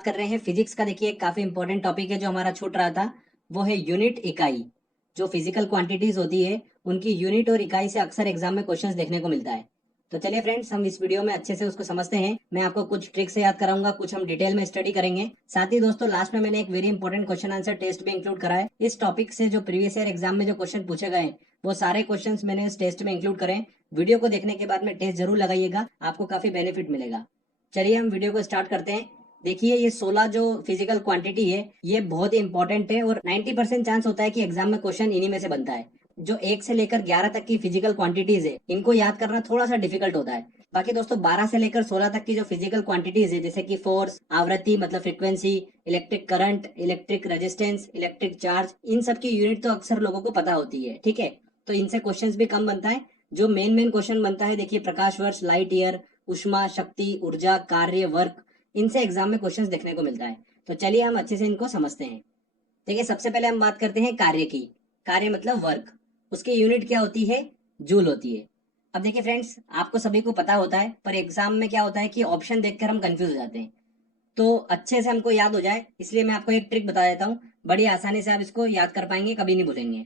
बात कर रहे हैं फिजिक्स का। देखिए एक काफी इंपॉर्टेंट टॉपिक है जो हमारा छूट रहा था, वो है यूनिट इकाई। जो फिजिकल क्वांटिटीज होती है उनकी यूनिट और इकाई से अक्सर एग्जाम में क्वेश्चंस देखने को मिलता है। तो चलिए फ्रेंड्स, हम इस वीडियो में अच्छे से उसको समझते हैं। मैं आपको कुछ ट्रिक्स से याद कराऊंगा, कुछ हम डिटेल में स्टडी करेंगे। साथ ही दोस्तों लास्ट में मैंने एक very important question answer test भी इंक्लूड करा है। इस टॉपिक से जो प्रीवियस ईयर एग्जाम में जो क्वेश्चन पूछे गए वो सारे क्वेश्चन मैंने इस टेस्ट में इंक्लूड करें। वीडियो को देखने के बाद में टेस्ट जरूर लगाइएगा, आपको काफी बेनिफिट मिलेगा। चलिए हम वीडियो को स्टार्ट करते हैं। देखिए ये 16 जो फिजिकल क्वांटिटी है ये बहुत ही इंपॉर्टेंट है और 90% चांस होता है कि एग्जाम में क्वेश्चन इन्हीं में से बनता है। जो 1 से लेकर 11 तक की फिजिकल क्वांटिटीज है इनको याद करना थोड़ा सा डिफिकल्ट होता है। बाकी दोस्तों 12 से लेकर 16 तक की जो फिजिकल क्वांटिटीज है, जैसे कि फोर्स, आवृत्ति मतलब frequency, electric current, electric resistance, electric charge, इन सब की यूनिट तो अक्सर लोगों को पता होती है। ठीक है, तो इनसे क्वेश्चंस भी कम बनता है। जो मेन मेन क्वेश्चन बनता है, देखिए प्रकाश वर्ष, लाइट ईयर, उष्मा, शक्ति, ऊर्जा, कार्य, वर्क, इनसे एग्जाम में क्वेश्चंस देखने को मिलता है। तो चलिए हम अच्छे से इनको समझते हैं। देखिए सबसे पहले हम बात करते हैं कार्य की। कार्य मतलब वर्क, उसकी यूनिट क्या होती है? जूल होती है। अब देखिए फ्रेंड्स, आपको सभी को पता होता है, पर एग्जाम में क्या होता है कि ऑप्शन देखकर हम कंफ्यूज हो जाते हैं। तो अच्छे से हमको याद हो जाए इसलिए मैं आपको एक ट्रिक बता देता हूँ, बड़ी आसानी से आप इसको याद कर पाएंगे, कभी नहीं भूलेंगे।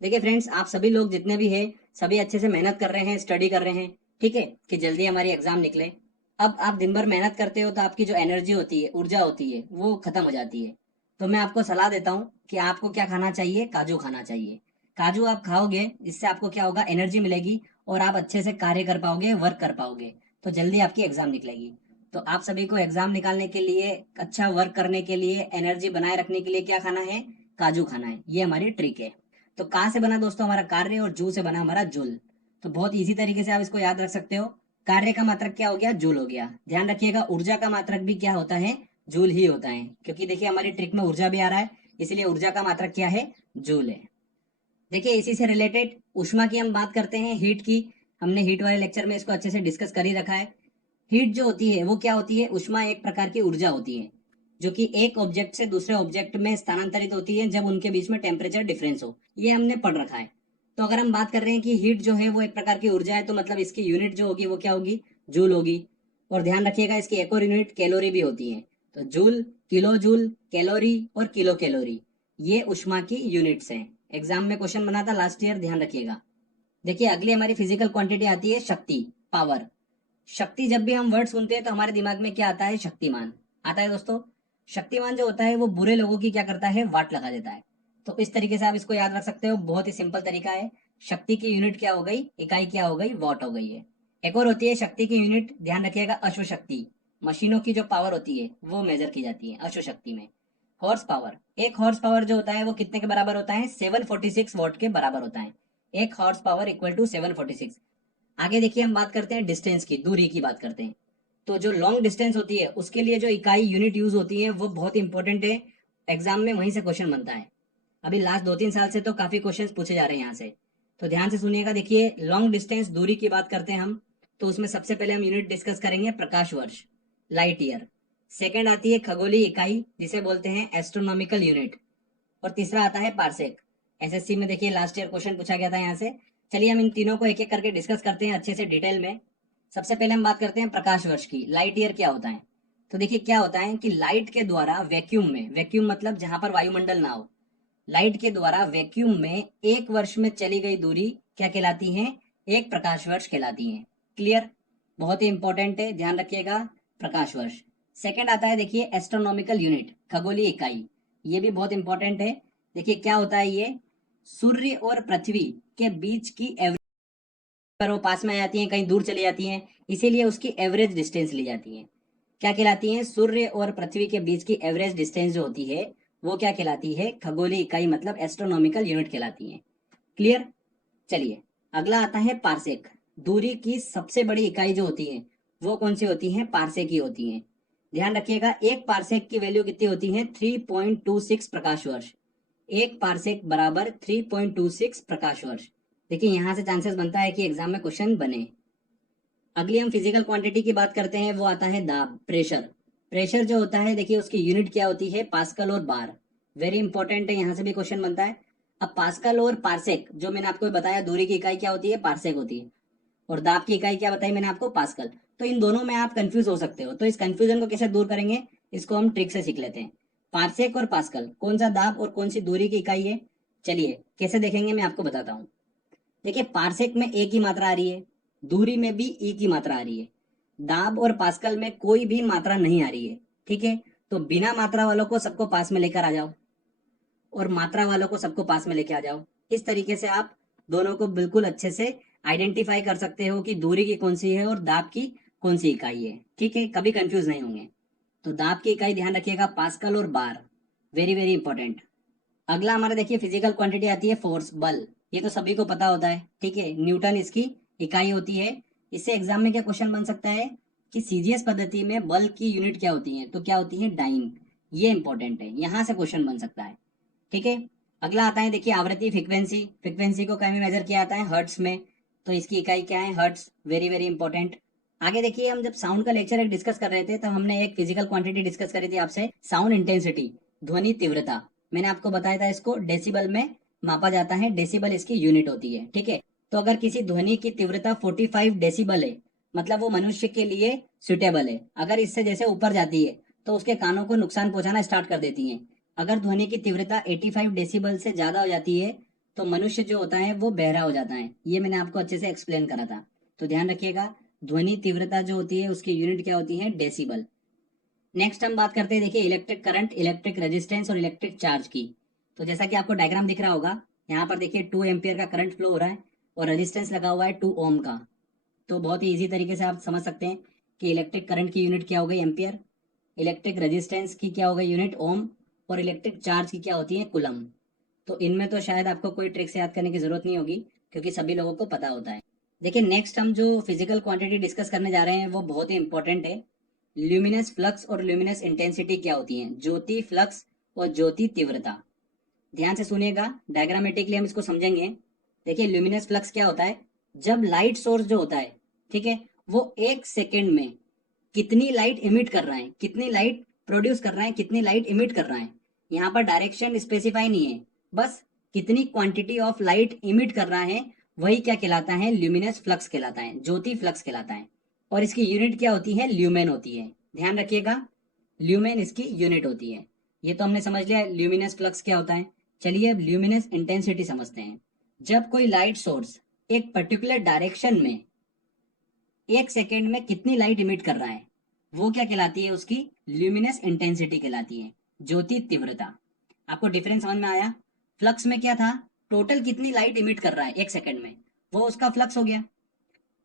देखिए फ्रेंड्स, आप सभी लोग जितने भी हैं सभी अच्छे से मेहनत कर रहे हैं, स्टडी कर रहे हैं, ठीक है, कि जल्दी हमारी एग्जाम निकले। अब आप दिन भर मेहनत करते हो तो आपकी जो एनर्जी होती है, ऊर्जा होती है, वो खत्म हो जाती है। तो मैं आपको सलाह देता हूँ कि आपको क्या खाना चाहिए, काजू खाना चाहिए। काजू आप खाओगे, इससे आपको क्या होगा, एनर्जी मिलेगी और आप अच्छे से कार्य कर पाओगे, वर्क कर पाओगे, तो जल्दी आपकी एग्जाम निकलेगी। तो आप सभी को एग्जाम निकालने के लिए, अच्छा वर्क करने के लिए, एनर्जी बनाए रखने के लिए क्या खाना है? काजू खाना है। ये हमारी ट्रिक है। तो कहाँ से बना दोस्तों हमारा कार्य, और जू से बना हमारा जूल। तो बहुत इजी तरीके से आप इसको याद रख सकते हो। कार्य का मात्रक क्या हो गया? जूल हो गया। ध्यान रखिएगा ऊर्जा का मात्रक भी क्या होता है? जूल ही होता है, क्योंकि देखिए हमारी ट्रिक में ऊर्जा भी आ रहा है, इसलिए ऊर्जा का मात्रक क्या है? जूल है। देखिए इसी से रिलेटेड उष्मा की हम बात करते हैं, हीट की। हमने हीट वाले लेक्चर में इसको अच्छे से डिस्कस कर ही रखा है। हीट जो होती है वो क्या होती है? उष्मा एक प्रकार की ऊर्जा होती है जो कि एक ऑब्जेक्ट से दूसरे ऑब्जेक्ट में स्थानांतरित होती है जब उनके बीच में टेम्परेचर डिफरेंस हो। ये हमने पढ़ रखा है। तो अगर हम बात कर रहे हैं कि हीट जो है वो एक प्रकार की ऊर्जा है, तो मतलब इसकी यूनिट जो होगी वो क्या होगी? जूल होगी। और ध्यान रखिएगा इसकी एक और यूनिट कैलोरी भी होती है। तो जूल, किलो जूल, कैलोरी और किलो कैलोरी, ये उष्मा की यूनिट्स हैं। एग्जाम में क्वेश्चन बना था लास्ट ईयर, ध्यान रखिएगा। देखिए अगली हमारी फिजिकल क्वांटिटी आती है शक्ति, पावर। शक्ति, जब भी हम वर्ड सुनते हैं तो हमारे दिमाग में क्या आता है? शक्तिमान आता है दोस्तों। शक्तिमान जो होता है वो बुरे लोगों की क्या करता है? वाट लगा देता है। तो इस तरीके से आप इसको याद रख सकते हो, बहुत ही सिंपल तरीका है। शक्ति की यूनिट क्या हो गई? इकाई क्या हो गई? वॉट हो गई है। एक और होती है शक्ति की यूनिट, ध्यान रखिएगा, अश्वशक्ति। मशीनों की जो पावर होती है वो मेजर की जाती है अश्वशक्ति में। हॉर्स पावर, एक हॉर्स पावर जो होता है वो कितने के बराबर होता है? 746 वॉट के बराबर होता है। एक हॉर्स पावर इक्वल टू 746। आगे देखिए हम बात करते हैं डिस्टेंस की, दूरी की बात करते हैं। तो जो लॉन्ग डिस्टेंस होती है उसके लिए जो इकाई यूनिट यूज होती है वो बहुत इंपॉर्टेंट है। एग्जाम में वहीं से क्वेश्चन बनता है। अभी लास्ट 2-3 साल से तो काफी क्वेश्चंस पूछे जा रहे हैं यहाँ से। तो ध्यान से सुनिएगा। देखिए लॉन्ग डिस्टेंस दूरी की बात करते हैं हम, तो उसमें सबसे पहले हम यूनिट डिस्कस करेंगे प्रकाश वर्ष, लाइट ईयर। सेकेंड आती है खगोलीय इकाई जिसे बोलते हैं एस्ट्रोनॉमिकल यूनिट। और तीसरा आता है पार्सेक। एसएससी में देखिए लास्ट ईयर क्वेश्चन पूछा गया था यहाँ से। चलिए हम इन तीनों को एक एक करके डिस्कस करते हैं अच्छे से डिटेल में। सबसे पहले हम बात करते हैं प्रकाश वर्ष की, लाइट ईयर क्या होता है। तो देखिए क्या होता है कि लाइट के द्वारा वैक्यूम में, वैक्यूम मतलब जहां पर वायुमंडल ना हो, लाइट के द्वारा वैक्यूम में एक वर्ष में चली गई दूरी क्या कहलाती है? एक प्रकाश वर्ष कहलाती है। क्लियर? बहुत ही इंपॉर्टेंट है, ध्यान रखिएगा, प्रकाश वर्ष। सेकंड आता है देखिए एस्ट्रोनॉमिकल यूनिट, खगोलीय इकाई। ये भी बहुत इंपॉर्टेंट है। देखिए क्या होता है ये? सूर्य और पृथ्वी के बीच की एवरेज, पर वो पास में आ जाती हैं कहीं दूर चली जाती हैं, इसीलिए उसकी एवरेज डिस्टेंस ली जाती है। क्या कहलाती है? सूर्य और पृथ्वी के बीच की एवरेज डिस्टेंस जो होती है वो क्या कहलाती है? खगोलीय इकाई मतलब एस्ट्रोनॉमिकल यूनिट कहलाती है। क्लियर? चलिए अगला आता है पार्सेक। दूरी की सबसे बड़ी इकाई जो होती है वो कौन सी होती है? पार्सेक की होती है। ध्यान रखिएगा एक पार्सेक की वैल्यू कितनी होती है? 3.26 प्रकाश वर्ष। एक पार्सेक बराबर 3.26 प्रकाश वर्ष। देखिए यहां से चांसेस बनता है कि एग्जाम में क्वेश्चन बने। अगली हम फिजिकल क्वांटिटी की बात करते हैं, वो आता है दाब, प्रेशर। प्रेशर जो होता है देखिए उसकी यूनिट क्या होती है? पास्कल और बार। वेरी इंपॉर्टेंट है, यहाँ से भी क्वेश्चन बनता है। अब पास्कल और पार्सेक जो मैंने आपको बताया, दूरी की इकाई क्या होती है? पार्सेक होती है। और दाब की इकाई क्या बताई मैंने आपको? पास्कल। तो इन दोनों में आप कंफ्यूज हो सकते हो, तो इस कंफ्यूजन को कैसे दूर करेंगे? इसको हम ट्रिक से सीख लेते हैं। पार्सेक और पास्कल कौन सा दाब और कौन सी दूरी की इकाई है? चलिए कैसे देखेंगे मैं आपको बताता हूँ। देखिए पार्सेक में ए की मात्रा आ रही है, दूरी में भी ई की मात्रा आ रही है, दाब और पास्कल में कोई भी मात्रा नहीं आ रही है। ठीक है, तो बिना मात्रा वालों को सबको पास में लेकर आ जाओ और मात्रा वालों को सबको पास में लेके आ जाओ। इस तरीके से आप दोनों को बिल्कुल अच्छे से आइडेंटिफाई कर सकते हो कि दूरी की कौन सी है और दाब की कौन सी इकाई है। ठीक है, कभी कंफ्यूज नहीं होंगे। तो दाब की इकाई ध्यान रखिएगा पास्कल और बार, वेरी वेरी इंपॉर्टेंट। अगला हमारा देखिए फिजिकल क्वांटिटी आती है फोर्स, बल। ये तो सभी को पता होता है, ठीक है, न्यूटन इसकी इकाई होती है। इससे एग्जाम में क्या क्वेश्चन बन सकता है कि सीजीएस पद्धति में बल की यूनिट क्या होती है, तो क्या होती है? डाइन। ये इंपॉर्टेंट है, यहां से क्वेश्चन बन सकता है। ठीक है, अगला आता है देखिए आवृत्ति, फ्रीक्वेंसी। फ्रीक्वेंसी को क्या में मेजर किया जाता है? हर्ट्स में। तो इसकी इकाई क्या है? Hertz, very very important. आगे देखिए हम जब साउंड का लेक्चर एक डिस्कस कर रहे थे तब हमने एक फिजिकल क्वांटिटी डिस्कस करी थी आपसे, साउंड इंटेंसिटी, ध्वनि तीव्रता। मैंने आपको बताया था इसको डेसिबल में मापा जाता है, डेसिबल इसकी यूनिट होती है। ठीक है, तो अगर किसी ध्वनि की तीव्रता 45 डेसिबल है, मतलब वो मनुष्य के लिए सुटेबल है। अगर इससे जैसे ऊपर जाती है तो उसके कानों को नुकसान पहुंचाना स्टार्ट कर देती है। अगर ध्वनि की तीव्रता 85 डेसिबल से ज्यादा हो जाती है तो मनुष्य जो होता है वो बहरा हो जाता है। ये मैंने आपको अच्छे से एक्सप्लेन करा था, तो ध्यान रखिएगा। ध्वनि तीव्रता जो होती है उसकी यूनिट क्या होती है? डेसिबल। नेक्स्ट हम बात करते हैं देखिए इलेक्ट्रिक करंट, इलेक्ट्रिक रेजिस्टेंस और इलेक्ट्रिक चार्ज की। तो जैसा कि आपको डायग्राम दिख रहा होगा, यहाँ पर देखिए 2 एम्पियर का करंट फ्लो हो रहा है और रेजिस्टेंस लगा हुआ है 2 ओम का। तो बहुत ही इजी तरीके से आप समझ सकते हैं कि इलेक्ट्रिक करंट की यूनिट क्या हो गई? एम्पियर। इलेक्ट्रिक रेजिस्टेंस की क्या हो गई यूनिट? ओम। और इलेक्ट्रिक चार्ज की क्या होती है? कुलम। तो इनमें तो शायद आपको कोई ट्रिक से याद करने की जरूरत नहीं होगी क्योंकि सभी लोगों को पता होता है। देखिए नेक्स्ट हम जो फिजिकल क्वांटिटी डिस्कस करने जा रहे हैं वो बहुत ही इंपॉर्टेंट है। ल्यूमिनस फ्लक्स और ल्यूमिनस इंटेंसिटी क्या होती है? ज्योति फ्लक्स और ज्योति तीव्रता। ध्यान से सुनिएगा, डायग्रामेटिकली हम इसको समझेंगे। देखिए ल्यूमिनस फ्लक्स क्या होता है? जब लाइट सोर्स जो होता है, ठीक है, वो 1 सेकेंड में कितनी लाइट इमिट कर रहा है, कितनी लाइट प्रोड्यूस कर रहा है, कितनी लाइट इमिट कर रहा है, यहाँ पर डायरेक्शन स्पेसिफाई नहीं है, बस कितनी क्वांटिटी ऑफ लाइट इमिट कर रहा है, वही क्या कहलाता है? ल्यूमिनस फ्लक्स कहलाता है, ज्योति फ्लक्स कहलाता है। और इसकी यूनिट क्या होती है? ल्यूमेन होती है। ध्यान रखिएगा, ल्यूमेन इसकी यूनिट होती है। ये तो हमने समझ लिया ल्यूमिनस फ्लक्स क्या होता है। चलिए अब ल्यूमिनस इंटेंसिटी समझते हैं। जब कोई लाइट सोर्स एक पर्टिकुलर डायरेक्शन में 1 सेकेंड में कितनी लाइट इमिट कर रहा है, वो क्या कहलाती है? उसकी ल्यूमिनस इंटेंसिटी कहलाती है, ज्योति तीव्रता। आपको डिफरेंस समझ में आया? फ्लक्स में क्या था? टोटल कितनी लाइट इमिट कर रहा है 1 सेकेंड में, वो उसका फ्लक्स हो गया।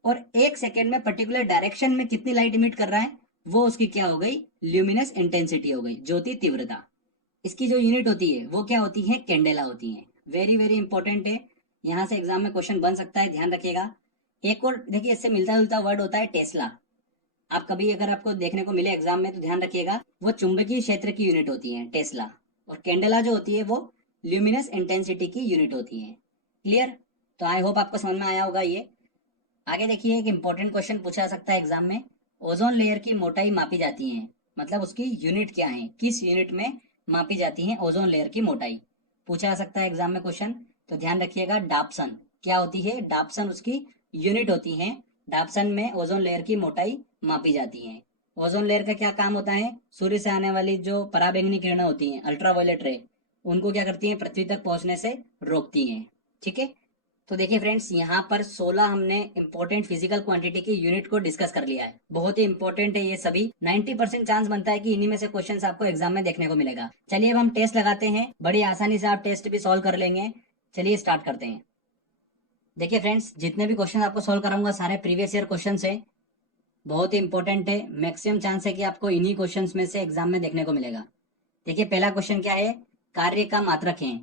और 1 सेकेंड में पर्टिकुलर डायरेक्शन में कितनी लाइट इमिट कर रहा है, वो उसकी क्या हो गई? ल्यूमिनस इंटेंसिटी हो गई, ज्योति तीव्रता। इसकी जो यूनिट होती है वो क्या होती है? कैंडेला होती है। वेरी वेरी इंपॉर्टेंट है, यहाँ से एग्जाम में क्वेश्चन बन सकता है, ध्यान रखिएगा। एक और देखिए इससे मिलता जुलता वर्ड होता है टेस्ला। आप कभी अगर आपको देखने को मिले एग्जाम में तो ध्यान रखिएगा, वो चुंबकीय क्षेत्र की यूनिट होती है टेस्ला। और कैंडेला जो होती है वो ल्यूमिनस इंटेंसिटी की यूनिट होती है। क्लियर? तो आई होप आपको समझ में आया होगा ये। आगे देखिए एक इंपॉर्टेंट क्वेश्चन पूछा जा सकता है एग्जाम में। ओजोन लेयर की मोटाई मापी जाती है, मतलब उसकी यूनिट क्या है, किस यूनिट में मापी जाती है ओजोन लेयर की मोटाई? पूछा जा सकता है एग्जाम में क्वेश्चन। तो ध्यान रखिएगा डाप्सन क्या होती है? डाप्सन उसकी यूनिट होती है। डाप्सन में ओजोन लेयर की मोटाई मापी जाती है। ओजोन लेयर का क्या काम होता है? सूर्य से आने वाली जो पराबैंगनी किरणें होती हैं, अल्ट्रावायलेट रे, उनको क्या करती हैं? पृथ्वी तक पहुंचने से रोकती हैं। ठीक है, तो देखिए फ्रेंड्स यहाँ पर 16 हमने इंपॉर्टेंट फिजिकल क्वांटिटी की यूनिट को डिस्कस कर लिया है। बहुत ही इंपॉर्टेंट है ये सभी, 90% चांस बनता है कि इन्हीं में से क्वेश्चंस आपको एग्जाम में देखने को मिलेगा। चलिए अब हम टेस्ट लगाते हैं, बड़ी आसानी से आप टेस्ट भी सॉल्व कर लेंगे। चलिए स्टार्ट करते हैं। देखिए फ्रेंड्स जितने भी क्वेश्चन आपको सॉल्व कराऊंगा सारे प्रीवियस ईयर क्वेश्चन है, बहुत ही इंपॉर्टेंट है। मैक्सिमम चांस है कि आपको इन्हीं क्वेश्चन में से एग्जाम में देखने को मिलेगा। देखिए पहला क्वेश्चन क्या है? कार्य का मात्रक है।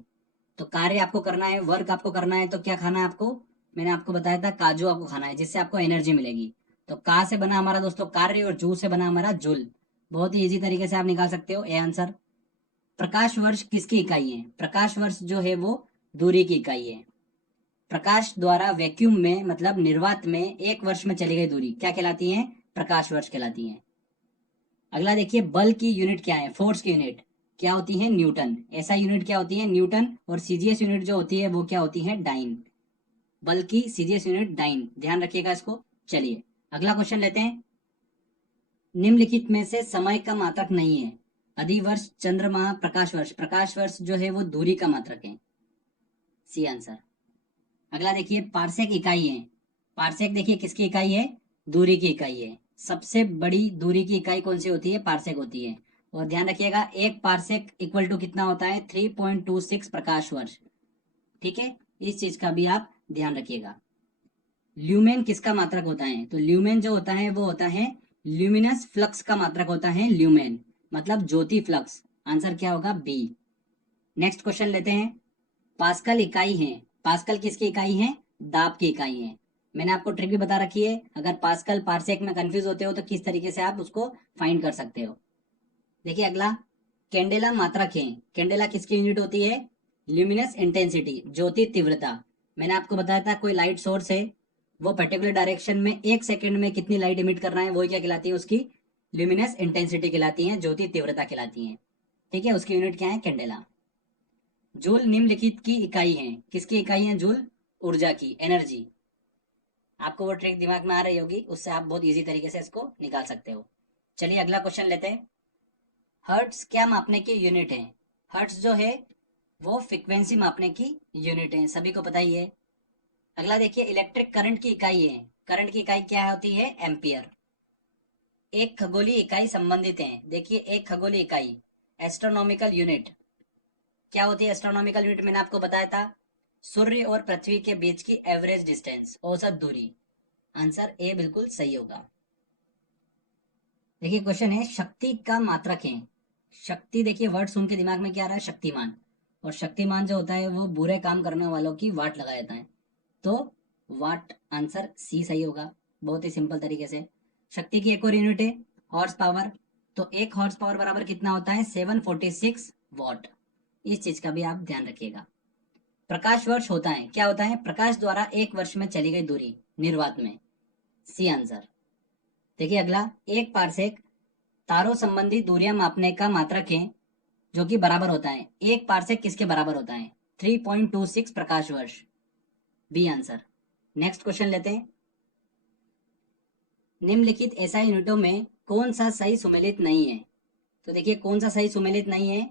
तो कार्य आपको करना है, वर्क आपको करना है, तो क्या खाना है आपको? मैंने आपको बताया था काजू आपको खाना है, जिससे आपको एनर्जी मिलेगी। तो का से बना हमारा दोस्तों कार्य और जू से बना हमारा जुल। बहुत ही इजी तरीके से आप निकाल सकते हो ए आंसर। प्रकाश वर्ष किसकी इकाई है? प्रकाश वर्ष जो है वो दूरी की इकाई है। प्रकाश द्वारा वैक्यूम में मतलब निर्वात में 1 वर्ष में चली गई दूरी क्या कहलाती है? प्रकाश वर्ष कहलाती है। अगला देखिए बल की यूनिट क्या है? फोर्स की यूनिट क्या होती है? न्यूटन। ऐसा यूनिट क्या होती है? न्यूटन। और सीजीएस यूनिट जो होती है वो क्या होती है? डाइन। बल की सीजीएस यूनिट डाइन, ध्यान रखिएगा इसको। चलिए अगला क्वेश्चन लेते हैं। निम्नलिखित में से समय का मात्रक नहीं है। अधिवर्ष, चंद्रमा, प्रकाश वर्ष। प्रकाश वर्ष जो है वो दूरी का मात्रक है। C answer. अगला देखिए, पार्सेक इकाई है। पार्सेक देखिए किसकी इकाई है? दूरी की इकाई है। सबसे बड़ी दूरी की इकाई कौन सी होती है? पार्सेक होती है। और ध्यान रखिएगा, एक पार्सेक इक्वल टू कितना होता है? 3.26 प्रकाश वर्ष। ठीक है, इस चीज का भी आप ध्यान रखिएगा। ल्यूमेन किसका मात्रक होता है? तो ल्यूमेन जो होता है वो होता है ल्यूमिनस फ्लक्स का मात्रक होता है ल्यूमेन, मतलब ज्योति फ्लक्स। आंसर क्या होगा? बी। नेक्स्ट क्वेश्चन लेते हैं। पास्कल इकाई है। पास्कल किसकी इकाई है? दाब की इकाई है। मैंने आपको ट्रिक भी बता रखी है, अगर पास्कल पार्सेक में कंफ्यूज होते हो तो किस तरीके से आप उसको फाइंड कर सकते हो। देखिए अगला, कैंडेला मात्रक है। कैंडेला किसकी यूनिट होती है? ल्यूमिनस इंटेंसिटी, ज्योति तीव्रता। मैंने आपको बताया था कोई लाइट सोर्स है, वो पर्टिकुलर डायरेक्शन में 1 सेकंड में कितनी लाइट इमिट कर रहा है, वो क्या कहलाती है? उसकी ल्यूमिनस इंटेंसिटी कहलाती है, ज्योति तीव्रता कहलाती है। ठीक है, उसकी यूनिट क्या है? कैंडेला। जूल निम्नलिखित की इकाई है। किसकी इकाई है जूल? ऊर्जा की, एनर्जी। आपको वो ट्रिक दिमाग में आ रही होगी, उससे आप बहुत इजी तरीके से इसको निकाल सकते हो। चलिए अगला क्वेश्चन लेते हैं। हर्ट्स क्या मापने की यूनिट है? हर्ट्स जो है वो फ्रीक्वेंसी मापने की यूनिट है, सभी को पता ही है। अगला देखिए, इलेक्ट्रिक करंट की इकाई है। करंट की इकाई क्या होती है? एम्पियर। एक खगोलीय इकाई संबंधित है। देखिए, एक खगोलीय इकाई, एस्ट्रोनॉमिकल यूनिट क्या होती है? एस्ट्रोनॉमिकल यूनिट मैंने आपको बताया था, सूर्य और पृथ्वी के बीच की एवरेज डिस्टेंस, औसत दूरी। आंसर ए बिल्कुल सही होगा। देखिए क्वेश्चन है, शक्ति का मात्रक है। शक्ति, देखिए वर्ड सुन के दिमाग में क्या आ रहा है? शक्तिमान। और शक्तिमान जो होता है वो बुरे काम करने वालों की वाट लगा देता है, तो वाट। आंसर सी सही होगा, बहुत ही सिंपल तरीके से। शक्ति की एक और यूनिट है हॉर्स पावर। तो एक हॉर्स पावर बराबर कितना होता है? 746 वॉट। इस चीज का भी आप ध्यान रखिएगा। प्रकाश वर्ष होता है, क्या होता है? प्रकाश द्वारा एक वर्ष में चली गई दूरी, निर्वात में। C answer. देखिए अगला, एक पारसेक तारों संबंधी दूरियां मापने का मात्रक है, जो कि बराबर होता है। एक पारसेक किसके बराबर होता है? 3.26 प्रकाश वर्ष। B answer. नेक्स्ट क्वेश्चन लेते हैं। निम्नलिखित एसआई यूनिटों में कौन सा सही सुमेलित नहीं है? तो देखिए कौन सा सही सुमेलित नहीं है।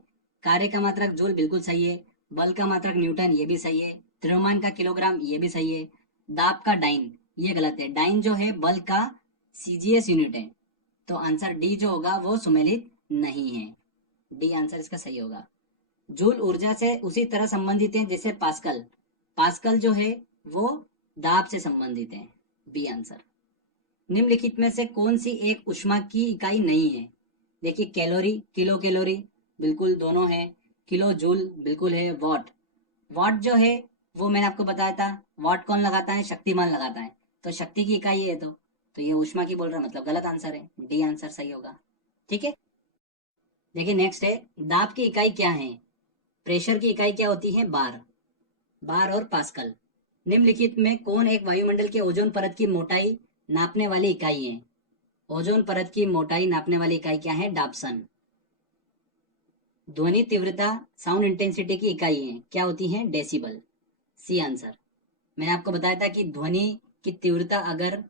कार्य का मात्रक जूल बिल्कुल सही है, बल का मात्रक न्यूटन ये भी सही है, द्रव्यमान का किलोग्राम ये भी सही है, दाब का डाइन ये गलत है। डाइन जो है बल का सीजीएस यूनिट है, तो आंसर डी जो होगा वो सुमेलित नहीं है। डी आंसर इसका सही होगा। जूल ऊर्जा से उसी तरह संबंधित है जैसे पास्कल। पास्कल जो है वो दाब से संबंधित है। B answer. निम्नलिखित में से कौन सी एक ऊष्मा की इकाई नहीं है? देखिए, कैलोरी, किलो कैलोरी बिल्कुल दोनों है, किलो जूल बिल्कुल है, वॉट। वॉट जो है वो मैंने आपको बताया था, वॉट कौन लगाता है? शक्तिमान लगाता है, तो शक्ति की इकाई है, तो ये ऊष्मा की बोल रहा है, मतलब गलत आंसर है। डी आंसर सही होगा। ठीक है, देखिए नेक्स्ट है, दाब की इकाई क्या है? प्रेशर की इकाई क्या होती है? बार। बार और पास्कल। निम्नलिखित में कौन एक वायुमंडल के ओजोन परत की मोटाई नापने वाली इकाई है? ओजोन परत की मोटाई नापने वाली इकाई क्या है? डाप्सन। ध्वनि तीव्रता, साउंड इंटेंसिटी की इकाई है, क्या होती है? डेसिबल। C answer. मैंने आपको बताया था कि ध्वनि की तीव्रता अगर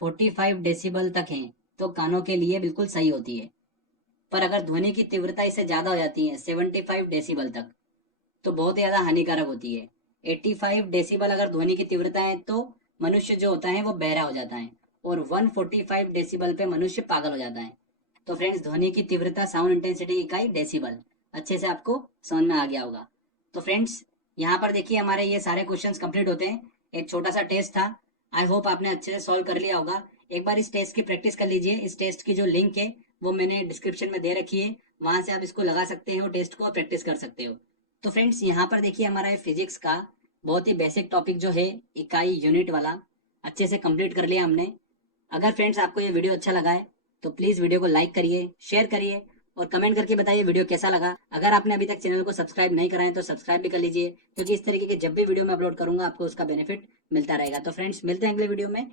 45 डेसिबल तक है तो कानों के लिए बिल्कुल सही होती है, पर अगर ध्वनि की तीव्रता इससे ज्यादा हो जाती है 75 डेसिबल तक, तो बहुत ही ज्यादा हानिकारक होती है। 85 डेसिबल अगर ध्वनि की तीव्रता है तो मनुष्य जो होता है वो बहरा हो जाता है, और 145 डेसिबल पे मनुष्य पागल हो जाता है। तो फ्रेंड्स, ध्वनि की तीव्रता, साउंड इंटेंसिटी इकाई डेसिबल, अच्छे से आपको समझ में आ गया होगा। तो फ्रेंड्स, यहाँ पर देखिए हमारे ये सारे क्वेश्चंस कंप्लीट होते हैं। एक छोटा सा टेस्ट था, आई होप आपने अच्छे से सॉल्व कर लिया होगा। एक बार इस टेस्ट की प्रैक्टिस कर लीजिए। इस टेस्ट की जो लिंक है वो मैंने डिस्क्रिप्शन में दे रखी है, वहां से आप इसको लगा सकते हो, टेस्ट को प्रैक्टिस कर सकते हो। तो फ्रेंड्स, यहाँ पर देखिए हमारा फिजिक्स का बहुत ही बेसिक टॉपिक जो है इकाई यूनिट वाला अच्छे से कंप्लीट कर लिया हमने। अगर फ्रेंड्स आपको ये वीडियो अच्छा लगा है तो प्लीज वीडियो को लाइक करिए, शेयर करिए और कमेंट करके बताइए वीडियो कैसा लगा। अगर आपने अभी तक चैनल को सब्सक्राइब नहीं करा है तो सब्सक्राइब भी कर लीजिए, क्योंकि इस तरीके के जब भी वीडियो मैं अपलोड करूंगा आपको उसका बेनिफिट मिलता रहेगा। तो फ्रेंड्स, मिलते हैं अगले वीडियो में।